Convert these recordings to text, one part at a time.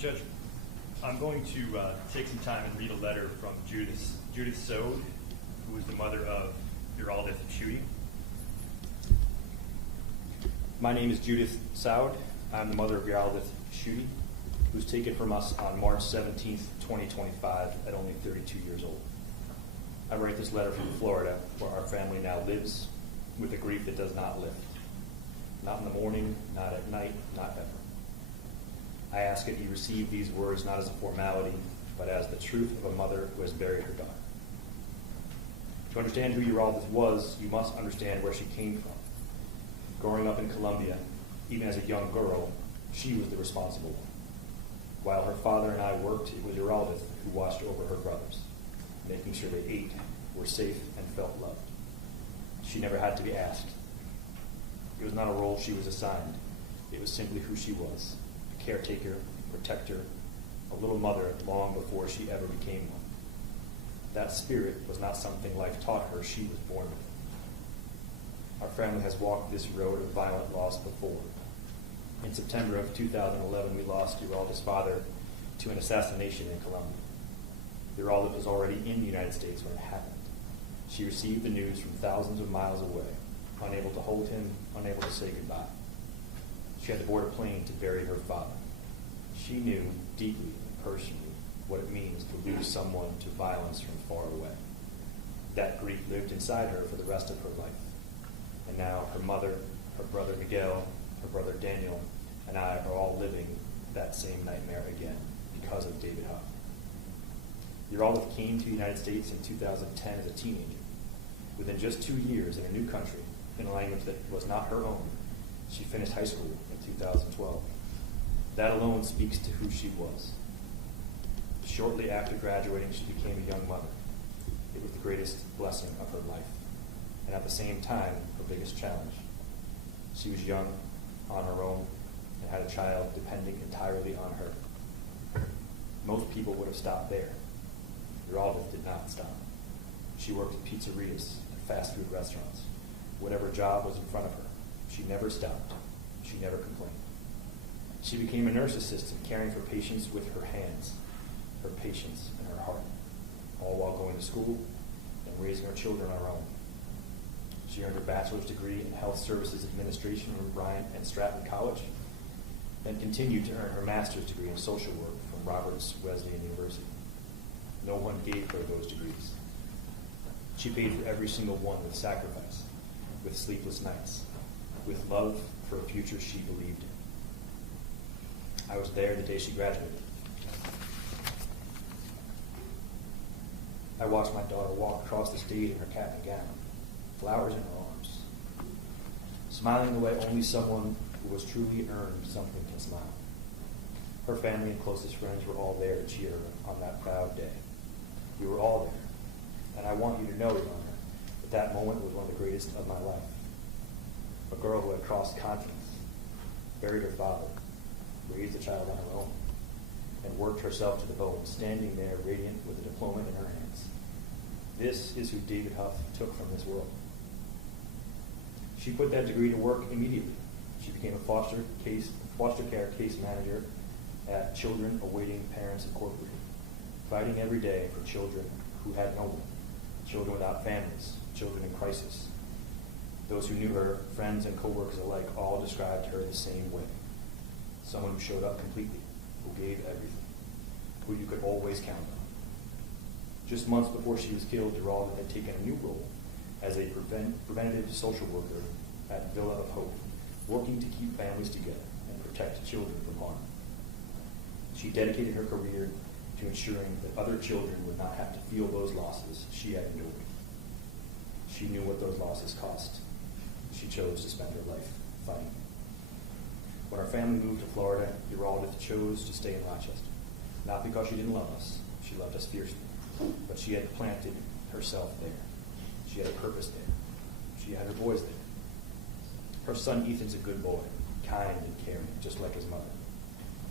Judge, I'm going to take some time and read a letter from Judith Sode, who is the mother of Geraldith Schutte. My name is Judith Sode. I'm the mother of Geraldith Schutte, who was taken from us on March 17th, 2025, at only 32 years old. I write this letter from Florida, where our family now lives, with a grief that does not lift. Not in the morning, not at night, not ever. I ask that you receive these words not as a formality, but as the truth of a mother who has buried her daughter. To understand who Geraldith was, you must understand where she came from. Growing up in Colombia, even as a young girl, she was the responsible one. While her father and I worked, it was Geraldith who watched over her brothers, making sure they ate, were safe, and felt loved. She never had to be asked. It was not a role she was assigned. It was simply who she was. Caretaker, protector, a little mother long before she ever became one. That spirit was not something life taught her, she was born with. Our family has walked this road of violent loss before. In September of 2011, we lost Geraldith's father to an assassination in Colombia. Geraldith was already in the United States when it happened. She received the news from thousands of miles away, unable to hold him, unable to say goodbye. She had to board a plane to bury her father. She knew deeply and personally what it means to lose someone to violence from far away. That grief lived inside her for the rest of her life. And now her mother, her brother Miguel, her brother Daniel, and I are all living that same nightmare again because of David Huff. Geraldith came to the United States in 2010 as a teenager. Within just 2 years in a new country, in a language that was not her own, she finished high school in 2012. That alone speaks to who she was. Shortly after graduating, she became a young mother. It was the greatest blessing of her life, and at the same time, her biggest challenge. She was young, on her own, and had a child depending entirely on her. Most people would have stopped there. Geraldith did not stop. She worked at pizzerias and fast food restaurants. Whatever job was in front of her, she never stopped. She never complained. She became a nurse assistant, caring for patients with her hands, her patience, and her heart, all while going to school and raising her children on her own. She earned her bachelor's degree in health services administration from Bryant and Stratton College, and continued to earn her master's degree in social work from Roberts Wesleyan University. No one gave her those degrees. She paid for every single one with sacrifice, with sleepless nights, with love for a future she believed in. I was there the day she graduated. I watched my daughter walk across the stage in her cap and gown, flowers in her arms, smiling the way only someone who has truly earned something can smile. Her family and closest friends were all there to cheer her on that proud day. We were all there, and I want you to know, Your Honor, that moment was one of the greatest of my life. A girl who had crossed continents, buried her father, raised a child on her own, and worked herself to the bone, standing there radiant with a diploma in her hands. This is who David Huff took from this world. She put that degree to work immediately. She became a foster care case manager at Children Awaiting Parents Incorporated, fighting every day for children who had no one, children without families, children in crisis. Those who knew her, friends and co-workers alike, all described her the same way. Someone who showed up completely, who gave everything, who you could always count on. Just months before she was killed, Geraldith had taken a new role as a preventative social worker at Villa of Hope, working to keep families together and protect children from harm. She dedicated her career to ensuring that other children would not have to feel those losses she had endured. She knew what those losses cost. She chose to spend her life fighting. When our family moved to Florida, Geraldith chose to stay in Rochester. Not because she didn't love us, she loved us fiercely, but she had planted herself there. She had a purpose there. She had her boys there. Her son Ethan's a good boy, kind and caring, just like his mother.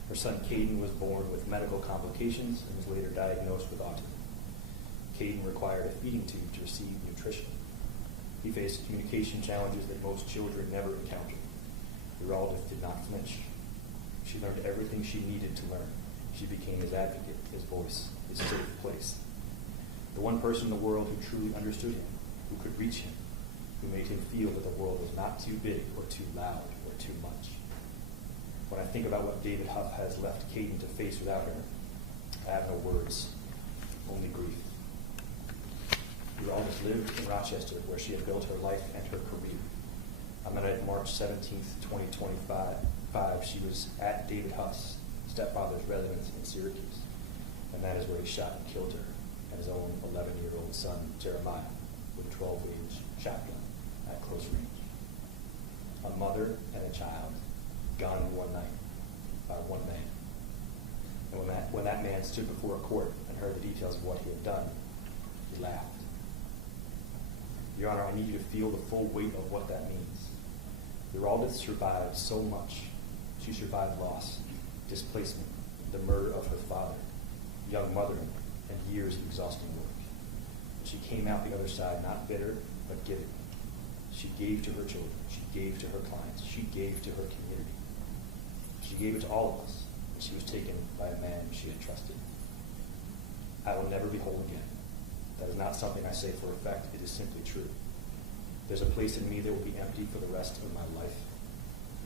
Her son Caden was born with medical complications and was later diagnosed with autism. Caden required a feeding tube to receive nutrition. He faced communication challenges that most children never encounter. Geraldith did not flinch. She learned everything she needed to learn She became his advocate, his voice, his safe place. The one person in the world who truly understood him, who could reach him, who made him feel that the world was not too big or too loud or too much. When I think about what David Huff has left Caden to face without her, I have no words, only grief. Geraldis lived in Rochester, where she had built her life and her career. On the night of March 17th, 2025, she was at David Huff's stepfather's residence in Syracuse, and that is where he shot and killed her and his own 11-year-old son, Jeremiah, with a 12-gauge shotgun at close range. A mother and a child gone in one night by one man. And when that man stood before a court and heard the details of what he had done, he laughed. Your Honor, I need you to feel the full weight of what that means. Geraldis survived so much. She survived loss, displacement, the murder of her father, young mothering, and years of exhausting work. She came out the other side not bitter, but giving. She gave to her children. She gave to her clients. She gave to her community. She gave it to all of us, and she was taken by a man she had trusted. I will never be whole again. That is not something I say for effect. It is simply true. There's a place in me that will be empty for the rest of my life.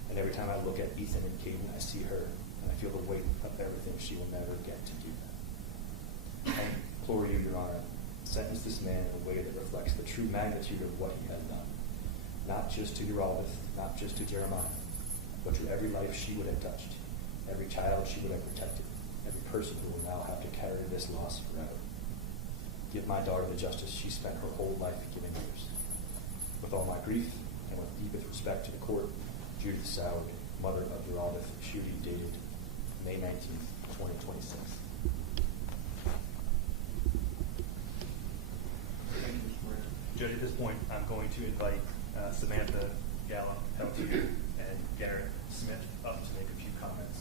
And every time I look at Ethan and Caden, I see her, and I feel the weight of everything she will never get to do that. I implore you, Your Honor, sentence this man in a way that reflects the true magnitude of what he has done. Not just to Geraldis, not just to Jeremiah, but to every life she would have touched, every child she would have protected, every person who will now have to carry this loss forever. Give my daughter the justice she spent her whole life giving others. With all my grief and with deepest respect to the court, Judith Sowd, mother of Geraldis Schutte, dated May 19th, 2026. Judge, at this point, I'm going to invite Samantha Gallup, Peltier, and Garrett Smith up to make a few comments.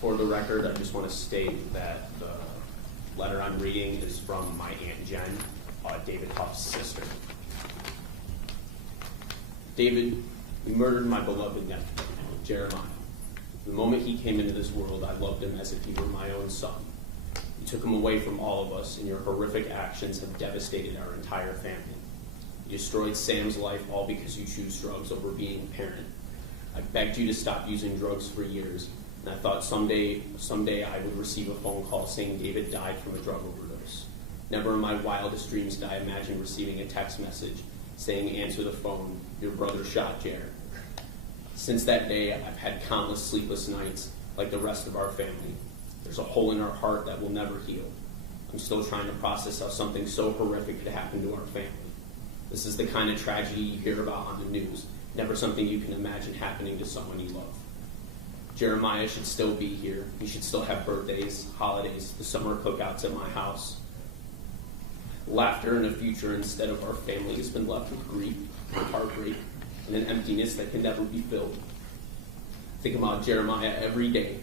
For the record, I just want to state that the letter I'm reading is from my Aunt Jen, David Huff's sister. David, you murdered my beloved nephew, Jeremiah. The moment he came into this world, I loved him as if he were my own son. You took him away from all of us, and your horrific actions have devastated our entire family. You destroyed Sam's life all because you choose drugs over being a parent. I begged you to stop using drugs for years, and I thought someday I would receive a phone call saying David died from a drug overdose. Never in my wildest dreams did I imagine receiving a text message saying, answer the phone, your brother shot Jared. Since that day, I've had countless sleepless nights like the rest of our family. There's a hole in our heart that will never heal. I'm still trying to process how something so horrific could happen to our family. This is the kind of tragedy you hear about on the news, never something you can imagine happening to someone you love. Jeremiah should still be here. He should still have birthdays, holidays, the summer cookouts at my house. Laughter and a future instead of our family has been left with grief, and heartbreak, and an emptiness that can never be filled. Think about Jeremiah every day.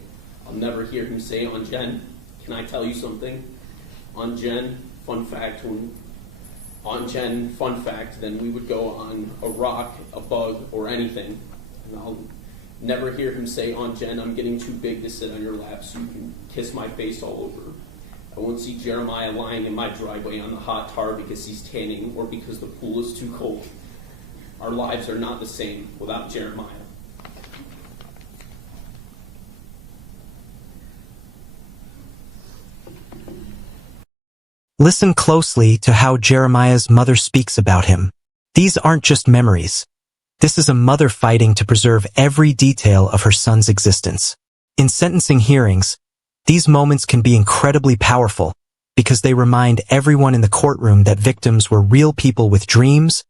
I'll never hear him say, Aunt Jen, can I tell you something? Aunt Jen, fun fact, then we would go on a rock, a bug, or anything. And I'll never hear him say, Aunt Jen, I'm getting too big to sit on your lap so you can kiss my face all over. I won't see Jeremiah lying in my driveway on the hot tar because he's tanning or because the pool is too cold. Our lives are not the same without Jeremiah. Listen closely to how Jeremiah's mother speaks about him. These aren't just memories. This is a mother fighting to preserve every detail of her son's existence. In sentencing hearings, these moments can be incredibly powerful because they remind everyone in the courtroom that victims were real people with dreams,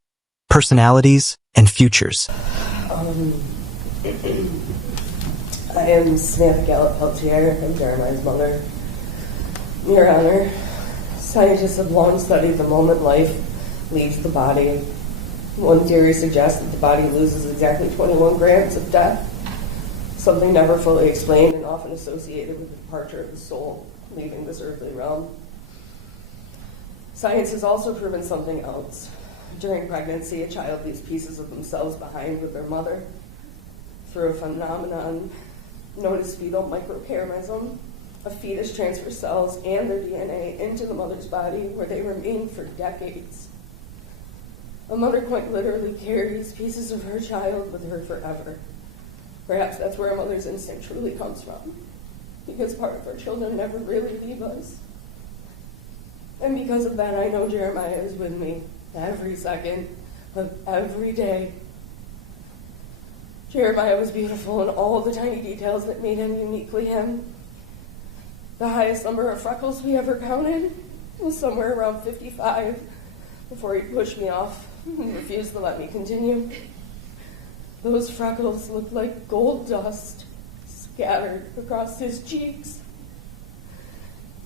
personalities, and futures. I am Samantha Gallup-Peltier. I'm Jeremiah's mother. Your Honor, scientists have long studied the moment life leaves the body One theory suggests that the body loses exactly 21 grams of death, something never fully explained and often associated with the departure of the soul, leaving this earthly realm. Science has also proven something else. During pregnancy, a child leaves pieces of themselves behind with their mother through a phenomenon known as fetal microchimerism. A fetus transfers cells and their DNA into the mother's body where they remain for decades. A mother quite literally carries pieces of her child with her forever. Perhaps that's where a mother's instinct truly comes from, because part of our children never really leave us. And because of that, I know Jeremiah is with me every second of every day. Jeremiah was beautiful in all the tiny details that made him uniquely him. The highest number of freckles we ever counted was somewhere around 55 before he pushed me off and refused to let me continue. Those freckles looked like gold dust scattered across his cheeks.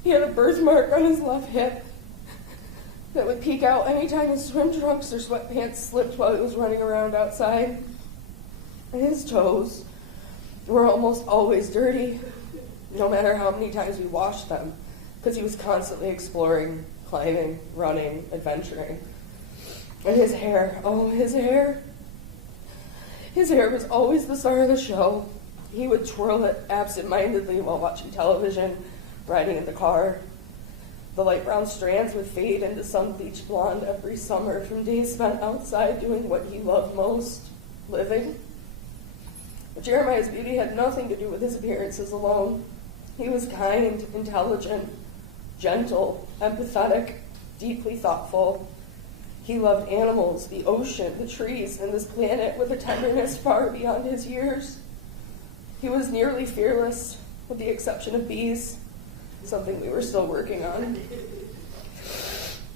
He had a birthmark on his left hip that would peek out anytime his swim trunks or sweatpants slipped while he was running around outside. And his toes were almost always dirty, no matter how many times we washed them, because he was constantly exploring, climbing, running, adventuring. And his hair, his hair was always the star of the show. He would twirl it absent-mindedly while watching television, riding in the car. The light brown strands would fade into sun-bleached blonde every summer from days spent outside doing what he loved most, living. But Jeremiah's beauty had nothing to do with his appearances alone. He was kind, intelligent, gentle, empathetic, deeply thoughtful. He loved animals, the ocean, the trees, and this planet with a tenderness far beyond his years. He was nearly fearless, with the exception of bees, something we were still working on.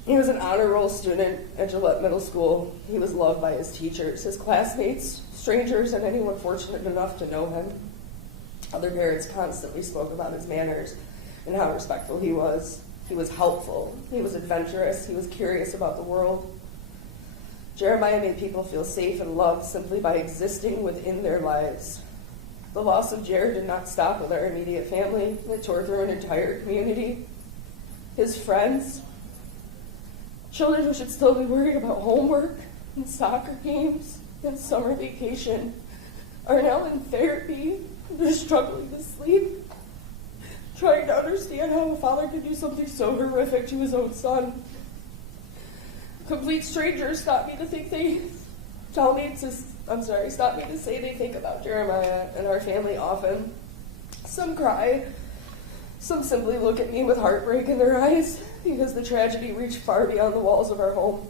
He was an honor roll student at Gillette Middle School. He was loved by his teachers, his classmates, strangers, and anyone fortunate enough to know him. Other parents constantly spoke about his manners and how respectful he was. He was helpful. He was adventurous. He was curious about the world. Jeremiah made people feel safe and loved simply by existing within their lives. The loss of Jared did not stop with our immediate family. It tore through an entire community. His friends, children who should still be worried about homework and soccer games and summer vacation, are now in therapy. They're struggling to sleep, trying to understand how a father could do something so horrific to his own son. Complete strangers stop me to say they think about Jeremiah and our family often. Some cry, some simply look at me with heartbreak in their eyes because the tragedy reached far beyond the walls of our home.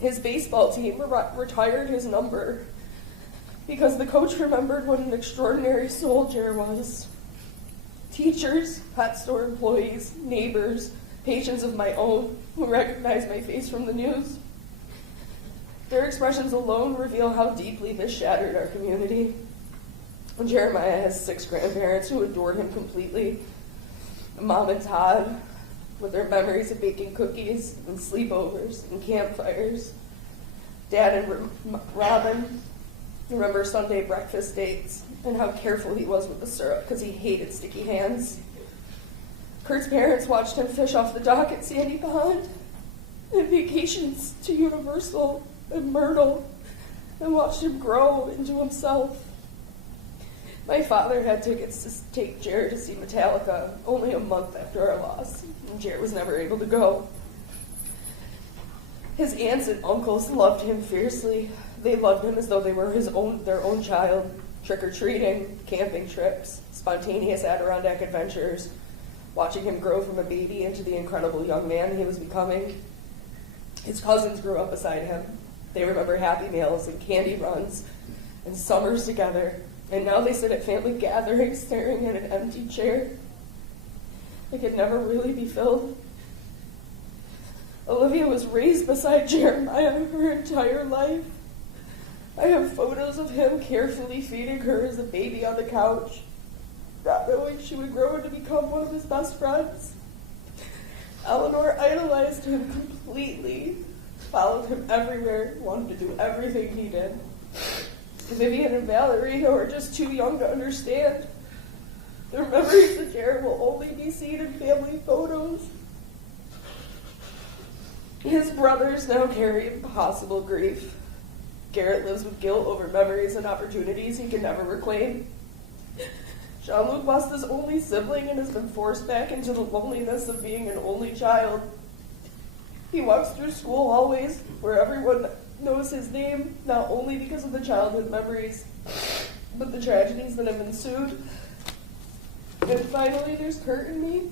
His baseball team retired his number because the coach remembered what an extraordinary soul Jer was. Teachers, pet store employees, neighbors, patients of my own who recognized my face from the news. Their expressions alone reveal how deeply this shattered our community. Jeremiah has 6 grandparents who adored him completely. Mom and Todd, with their memories of baking cookies and sleepovers and campfires. Dad and Robin remember Sunday breakfast dates and how careful he was with the syrup because he hated sticky hands. Kurt's parents watched him fish off the dock at Sandy Pond and vacations to Universal and Myrtle and watched him grow into himself. My father had tickets to take Jared to see Metallica only a month after our loss, and Jared was never able to go. His aunts and uncles loved him fiercely. They loved him as though they were their own child. Trick-or-treating, camping trips, spontaneous Adirondack adventures, watching him grow from a baby into the incredible young man he was becoming. His cousins grew up beside him. They remember happy meals and candy runs and summers together. And now they sit at family gatherings staring at an empty chair. It could never really be filled. Olivia was raised beside Jeremiah her entire life. I have photos of him carefully feeding her as a baby on the couch, not knowing she would grow to become one of his best friends. Eleanor idolized him completely, followed him everywhere, wanted to do everything he did. Vivian and Valerie, who are just too young to understand, their memories of Jared will only be seen in family photos. His brothers now carry impossible grief. Garrett lives with guilt over memories and opportunities he can never reclaim. Jean-Luc lost his only sibling and has been forced back into the loneliness of being an only child. He walks through school hallways where everyone knows his name, not only because of the childhood memories, but the tragedies that have ensued. And finally, there's Kurt and me.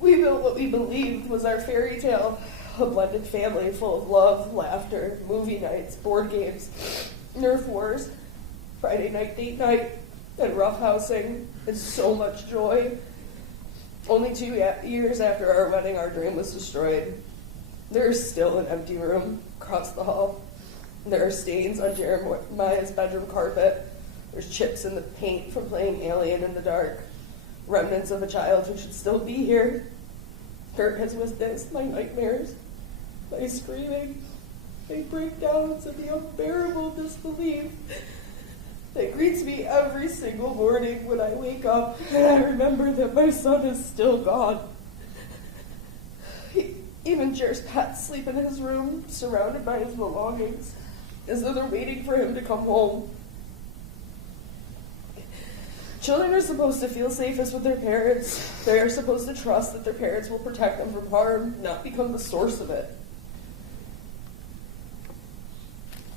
We built what we believed was our fairy tale, a blended family full of love, laughter, movie nights, board games, Nerf wars, Friday night date night, and roughhousing, and so much joy. Only 2 years after our wedding, our dream was destroyed. There is still an empty room across the hall. There are stains on Jeremiah's bedroom carpet. There's chips in the paint from playing Alien in the dark. Remnants of a child who should still be here. Kurt has witnessed my nightmares, my screaming, my breakdowns, and the unbearable disbelief that greets me every single morning when I wake up and I remember that my son is still gone. Even Jer's pets sleep in his room, surrounded by his belongings, as though they're waiting for him to come home. Children are supposed to feel safest with their parents. They are supposed to trust that their parents will protect them from harm, not become the source of it.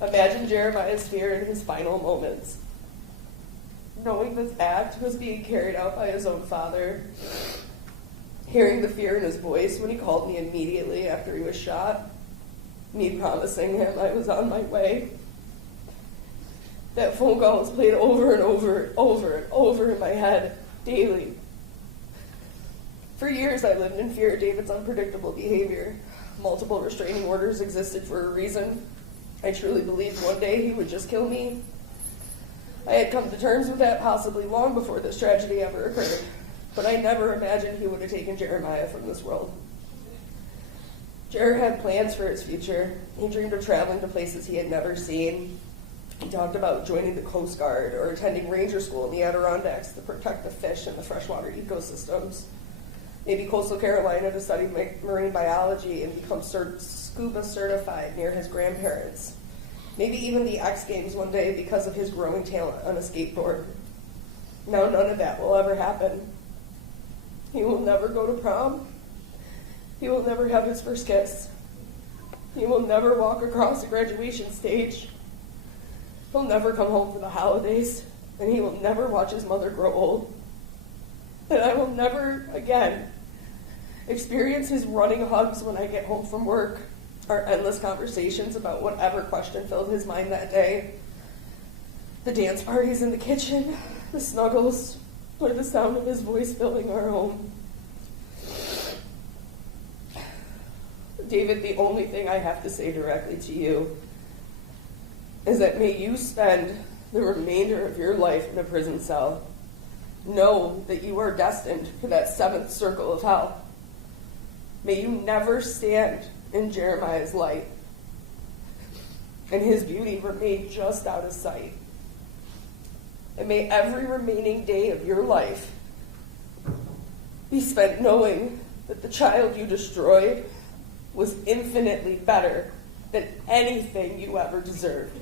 Imagine Jeremiah's fear in his final moments. Knowing this act was being carried out by his own father. Hearing the fear in his voice when he called me immediately after he was shot. Me promising him I was on my way. That phone call was played over and over and over and over in my head, daily. For years I lived in fear of David's unpredictable behavior. Multiple restraining orders existed for a reason. I truly believed one day he would just kill me. I had come to terms with that possibly long before this tragedy ever occurred, but I never imagined he would have taken Jeremiah from this world. Jared had plans for his future. He dreamed of traveling to places he had never seen. He talked about joining the Coast Guard or attending ranger school in the Adirondacks to protect the fish and the freshwater ecosystems. Maybe coastal Carolina to study marine biology and become scuba certified near his grandparents. Maybe even the X Games one day because of his growing talent on a skateboard. Now none of that will ever happen. He will never go to prom. He will never have his first kiss. He will never walk across the graduation stage. He'll never come home for the holidays, and he will never watch his mother grow old. And I will never, again, experience his running hugs when I get home from work, our endless conversations about whatever question filled his mind that day, the dance parties in the kitchen, the snuggles, or the sound of his voice filling our home. David, the only thing I have to say directly to you is that may you spend the remainder of your life in a prison cell. Know that you are destined for that seventh circle of hell. May you never stand in Jeremiah's light, and his beauty remain just out of sight. And may every remaining day of your life be spent knowing that the child you destroyed was infinitely better than anything you ever deserved.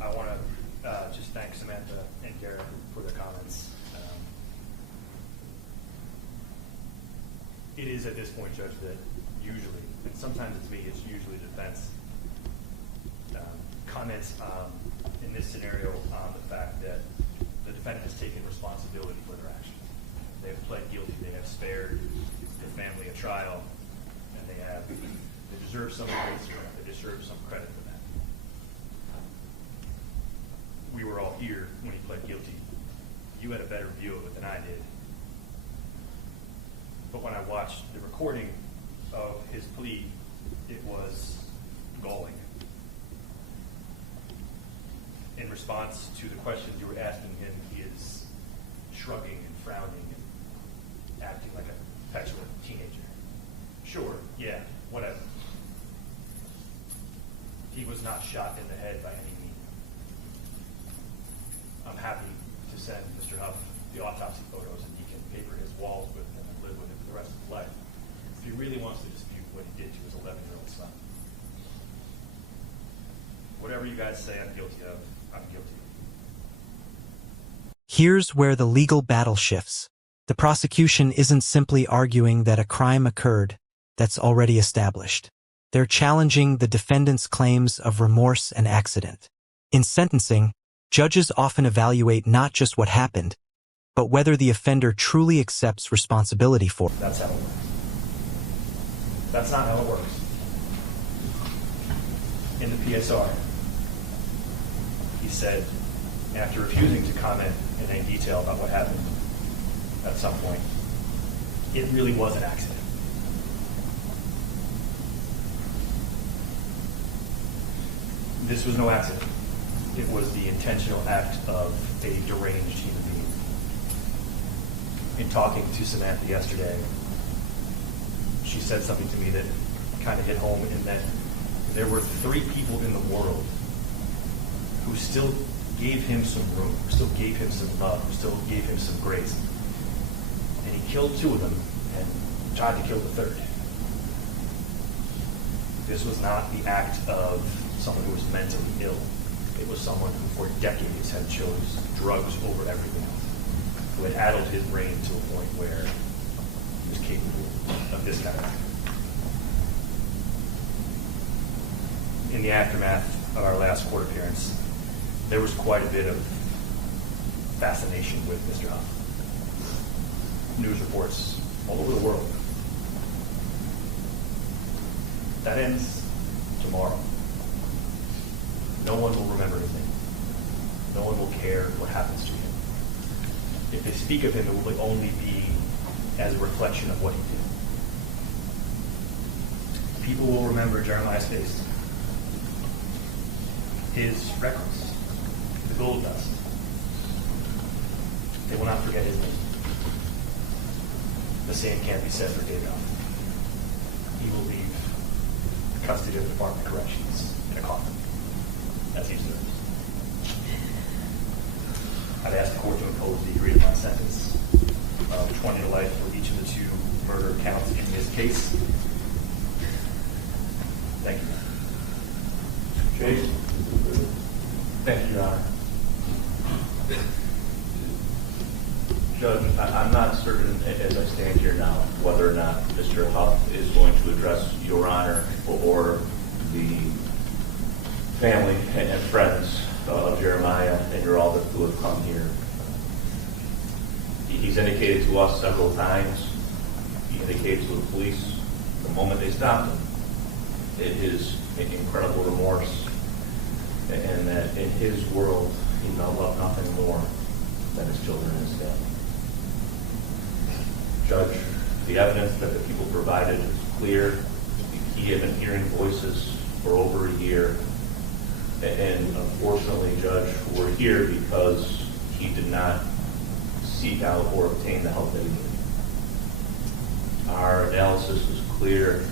I want to just thank Samantha and Garrett for their comments. It is at this point, Judge, that usually, and sometimes it's me, it's usually defense, comments in this scenario on the fact that the defendant has taken responsibility for their actions. They have pled guilty, they have spared their family a trial, and they deserve some grace for that, they deserve some credit for that. We were all here when he pled guilty. You had a better view of it than I did. But when I watched the recording of his plea, it was galling. In response to the questions you were asking him, he is shrugging and frowning and acting like a petulant teenager. Sure, yeah, whatever. He was not shot in the head by any means. I'm happy to send Mr. Huff the autopsy photos, and he can paper his walls with them and live with it for the rest of his life if he really wants to dispute what he did to his 11-year-old son. Whatever you guys say I'm guilty of, I'm guilty of. Here's where the legal battle shifts. The prosecution isn't simply arguing that a crime occurred that's already established. They're challenging the defendant's claims of remorse and accident. In sentencing, judges often evaluate not just what happened, but whether the offender truly accepts responsibility for it. That's how it works. That's not how it works. In the PSR, he said, after refusing to comment in any detail about what happened at some point, it really was an accident. This was no accident. It was the intentional act of a deranged human being. In talking to Samantha yesterday, she said something to me that kind of hit home, in that there were 3 people in the world who still gave him some room, who still gave him some love, who still gave him some grace. And he killed 2 of them and tried to kill the 3rd. This was not the act of someone who was mentally ill. It was someone who for decades had chose drugs over everything else, who had addled his brain to a point where he was capable of this kind of act. In the aftermath of our last court appearance, there was quite a bit of fascination with Mr. Huff. News reports all over the world. That ends tomorrow. No one will remember his name. No one will care what happens to him. If they speak of him, it will only be as a reflection of what he did. People will remember Jeremiah's face, his records, the gold dust. They will not forget his name. The same can't be said for David Huff. He will leave the custody of the Department of Corrections in a coffin, as he deserves. I'd ask the court to impose the agreed upon sentence of 20 to life for each of the 2 murder counts in this case. Thank you. Chase? Thank you, Your Honor. Judge, I'm not certain, as I stand here now, whether or not Mr. Huff is going to address Your Honor or the family and friends of Jeremiah and your all who have come here. He's indicated to us several times, he indicated to the police the moment they stopped him, his incredible remorse, and that in his world he loved nothing more than his children and his family. Judge, the evidence that the people provided is clear. He had been hearing voices for over a year. And unfortunately, Judge, we're here because he did not seek out or obtain the help that he needed. Our analysis is clear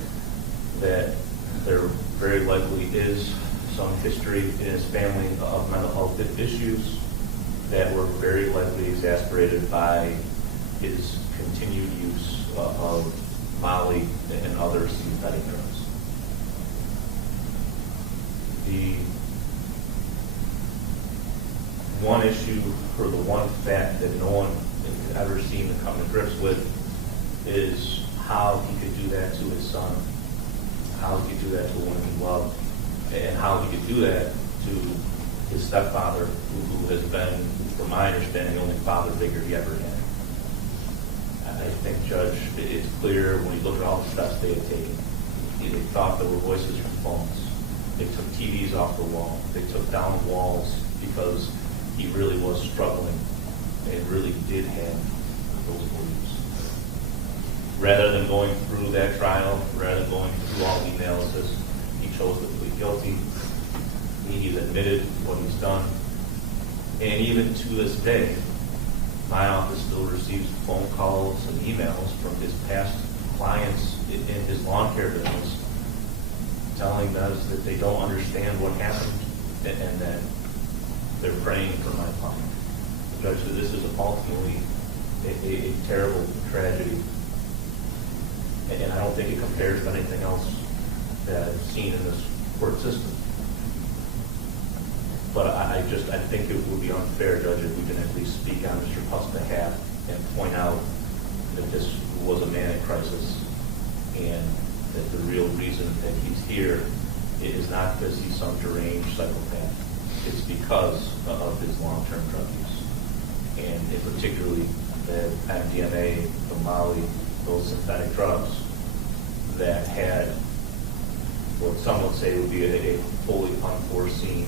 that there very likely is some history in his family of mental health issues that were very likely exacerbated by his continued use of Molly and other synthetic drugs. The one issue or the one fact that no one has ever seen to come to grips with is how he could do that to his son, how he could do that to a woman he loved, and how he could do that to his stepfather, who has been, from my understanding, the only father figure he ever had. I think, Judge, it's clear when you look at all the steps they had taken. They thought there were voices from phones. They took TVs off the wall. They took down walls because he really was struggling and really did have those beliefs. rather than going through that trial, rather than going through all the analysis, he chose to plead guilty. He's admitted what he's done. And even to this day, my office still receives phone calls and emails from his past clients in his lawn care business telling us that they don't understand what happened and that they're praying for my client. Judge, so this is ultimately a terrible tragedy. And I don't think it compares to anything else that I've seen in this court system. But I think it would be unfair, Judge, if we can at least speak on Mr. Huff's behalf and point out that this was a manic crisis and that the real reason that he's here is not because he's some deranged psychopath. It's because of his long-term drug use. And particularly the MDMA, the Molly, those synthetic drugs that had what some would say would be a fully unforeseen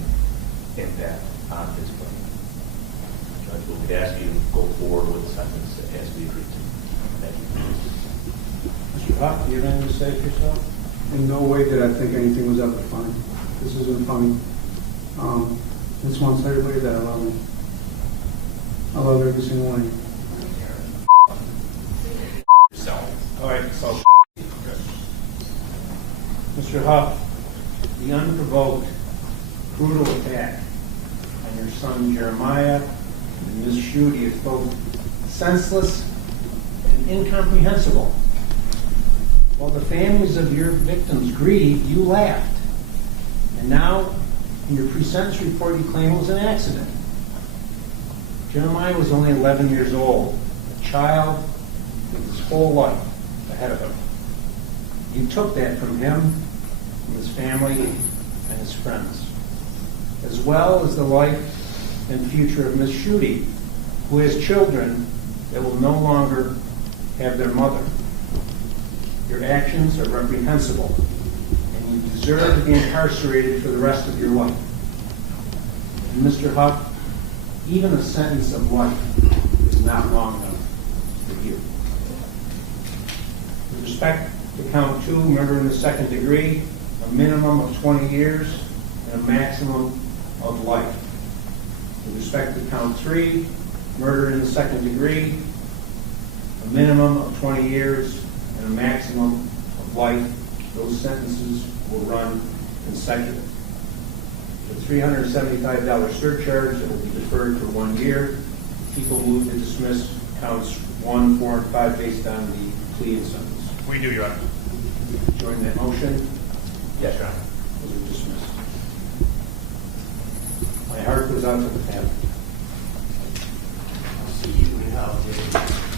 impact on his brain. Judge, we would ask you to go forward with the sentence as we agreed to. Thank you. Mr. Huff, do you have anything to say for yourself? In no way did I think anything was ever funny. This isn't funny. I just want to tell everybody that I love him. I love every single one of you. All right, so Mr. Huff, the unprovoked, brutal attack on your son Jeremiah and Ms. Schutte is both senseless and incomprehensible. While the families of your victims grieved, you laughed. And now, in your pre-sentence report, you claim it was an accident. Jeremiah was only 11 years old, a child with his whole life ahead of him. You took that from him, from his family, and his friends, as well as the life and future of Ms. Schutte, who has children that will no longer have their mother. Your actions are reprehensible, and you deserve to be incarcerated for the rest of your life. And Mr. Huff, even a sentence of life is not long enough for you. With respect to count 2, murder in the second degree, a minimum of 20 years and a maximum of life. With respect to count 3, murder in the second degree, a minimum of 20 years and a maximum of life. Those sentences will run consecutive. The $375 surcharge that will be deferred for 1 year. People move to dismiss counts 1, 4, and 5 based on the plea and sentence. We do, Your Honor. Join that motion. Yes, Your Honor. Those are dismissed. My heart goes out to the family. I'll see you in house.